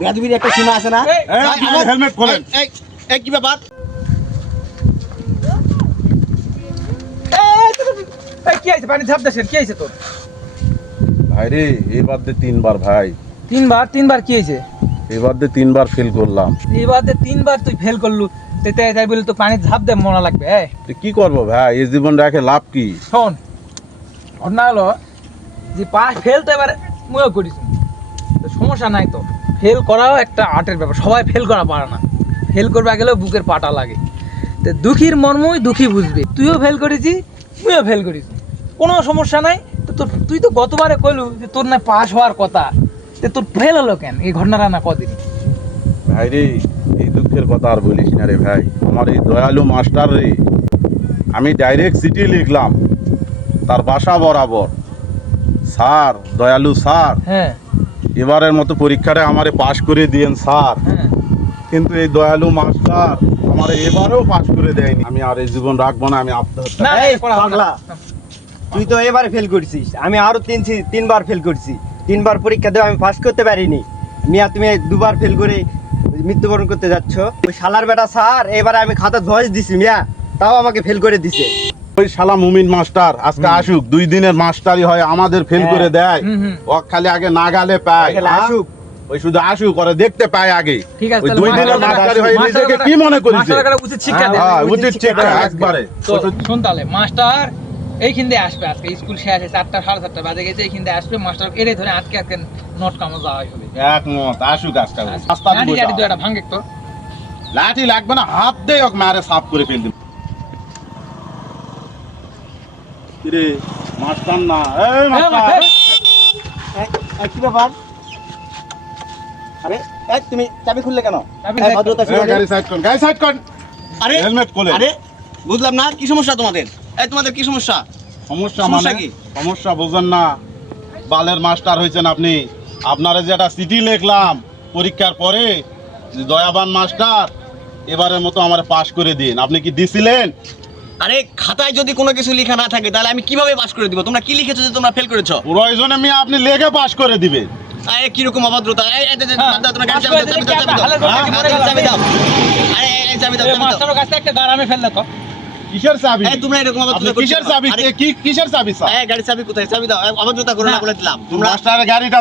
বেদবির একটা সীমা আছে না? হেলমেট খোলেন। এই এই কি ব্যাপার? কি হয়েছে? পানি ঝাপ দেশের কি হয়েছে তোর? ভাই রে এবার দে তিনবার ভাই। তিনবার তিনবার কি হয়েছে? এবার দে তিনবার ফেল করলাম। এবার যে তিনবার তুই ফেল করলু। তেতে তাই বলে তো পানি ঝাপ দে মনে লাগবে কি করব ভাই? এই জীবন রেখে লাভ কি? শোন ঘটনা হলো যে পাস ফেল তো এবার মুও করিস সমস্যা নাই তো ফেল করাও একটা আর্টের ব্যাপার। সবাই ফেল করা পারে না। ফেল করবা গেলেও বুকের পাটা লাগে। তো দুঃখীর মর্মই দুঃখী বুঝবে। তুইও ফেল করেছি তুইও ফেল করেছি। কোনো সমস্যা নাই। তো তোর তুই তো গতবারে কইলু যে তোর না পাস হওয়ার কথা। তো তোর ফেল হলো কেন? এই ঘটনাটা না কদিন? ভাই রে এই দুঃখের কথা আর বলিস না রে ভাই। আমার এই দয়ালু মাস্টার রে আমি ডাইরেক্ট চিঠি লিখলাম। তার বাসা বরাবর। স্যার দয়ালু স্যার। হ্যাঁ। এবারের মতো পরীক্ষাটা আমারে পাশ করে দিয়েন স্যার। হ্যাঁ। কিন্তু এই দয়ালু মাস্টার আমার এবারেও পাশ করে দেয়নি। আমি আর এই জীবন রাখব না আমি আত্মহত্যা। তুই তো এবারে ফেল করছিস। আমি আরও তিন তিনবার ফেল করছি। তিনবার পরীক্ষা দেওয়া আমি পাস করতে পারিনি। মিয়া তুমি দুবার ফেল করে মৃত্যুবরণ করতে যাচ্ছ। ওই শালার বেটা স্যার এবারে আমি খাতা ভয়েস দিছি মিয়া। তাও আমাকে ফেল করে দিছে। ওই শালা মুমিন মাস্টার আজকে আসুক দুই দিনের মাস্টারই হয় আমাদের ফেল হ্যাঁ। করে দেয়। ও খালি আগে নাগালে পায়। আসুক। ওই শুধু আসুক দেখতে পায় আগে। ওই দুই দিনের মাস্টারই হয় নিজেকে কি মনে করিছে? উচিত শিক্ষা দে হ্যাঁ উচিত শিক্ষা একবারে। শুন তাহলে মাস্টার এইখান দিয়ে আসবে আজকে স্কুল শেষ চারটা সাড়ে চারটা বাজে গেছে এইখান দিয়ে আসবে মাস্টার এড়ে ধরে আজকে আজকে নোট কামো যাওয়া হবে একমত আসুক আজকে। রাস্তা লাঠি লাঠি দু একটা ভাঙে তো। লাঠি লাগবে না হাত দিয়ে ওকে মারে সাফ করে ফেল দিন কিরে মাস্টার না। এই মাস্টার কি ব্যাপার? আরে এই, তুমি চাবি খুললে কেন? গাড়ি সাইড কর গাড়ি সাইড কর। আরে হেলমেট কোলে। আরে বুঝলাম না কি সমস্যা তোমাদের? এই তোমাদের কি সমস্যা? সমস্যা সমস্যা মানে? কি? সমস্যা বুঝেন না বালের মাস্টার হয়েছেন আপনি। আপনারা যে একটা চিঠি লিখলাম পরীক্ষার পরে দয়াবান মাস্টার এবারের মতো আমার পাশ করে দিন। আপনি কি দিছিলেন? আরে খাতায় যদি কোনো কিছু লেখা না থাকে তাহলে আমি কীভাবে পাস করে দিব তোমরা কি লিখেছো যে তোমরা ফেল করেছ প্রয়োজনে আমি আপনি লেখে পাস করে দিবে আরে কীরকম অভদ্রতা আরে এই, এই, এই, হ্যাঁ, তোমরা গাড়ি চাবি দাও, চাবি দাও, চাবি একটা দাও। হ্যাঁ, হ্যাঁ, আরে চাবি দাও মাস্টারের কাছে একটা গারামে ফেল তো কিসের চাবি? এই তোমরা এরকম আপনি কিসের চাবি? কি কিসের চাবি স্যার? এই, গাড়ির চাবি কোথায়? চাবি দাও। এই, অভদ্রতা করো না না। বলে দিলাম। তোমরা মাস্টারের গাড়িটা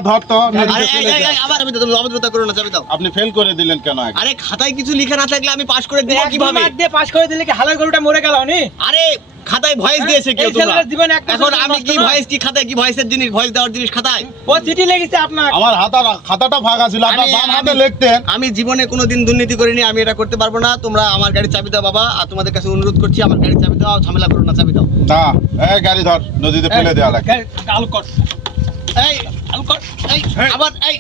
আবার আমি পাশ তুমি অভদ্রতা করো না চাবি দাও। আপনি ফেল করে দিলেন কেন আরে খাতায় কিছু লেখা না থাকলে আমি পাস করে দিব কীভাবে? পাস করে দিলে কি হালার গরুটা মরে গেল নি আরে খাতায় ভয়েস দিয়েছে কেউ তোমরা। এখন আমি কি ভয়েস কি খাতায় কি ভয়েসের জিনিস ভয়েস দেওয়ার জিনিস খাতায়? ও চিঠি লেগেছে আপনার। আমার হাতা খাতাটা ফাঁকা ছিল আপনার বাম হাতে আমি- লিখতেন। আমি জীবনে কোনোদিন দুর্নীতি করিনি আমি এটা করতে পারব না। তোমরা আমার গাড়ি চাবি দাও বাবা আর তোমাদের কাছে অনুরোধ করছি আমার গাড়ি চাবি দাও ঝামেলা করো না চাবি দাও। না এই গাড়ি ধর নদীতে ফেলে দেওয়া লাগে। আলু কর এই আলু কর এই এই। আবার এই।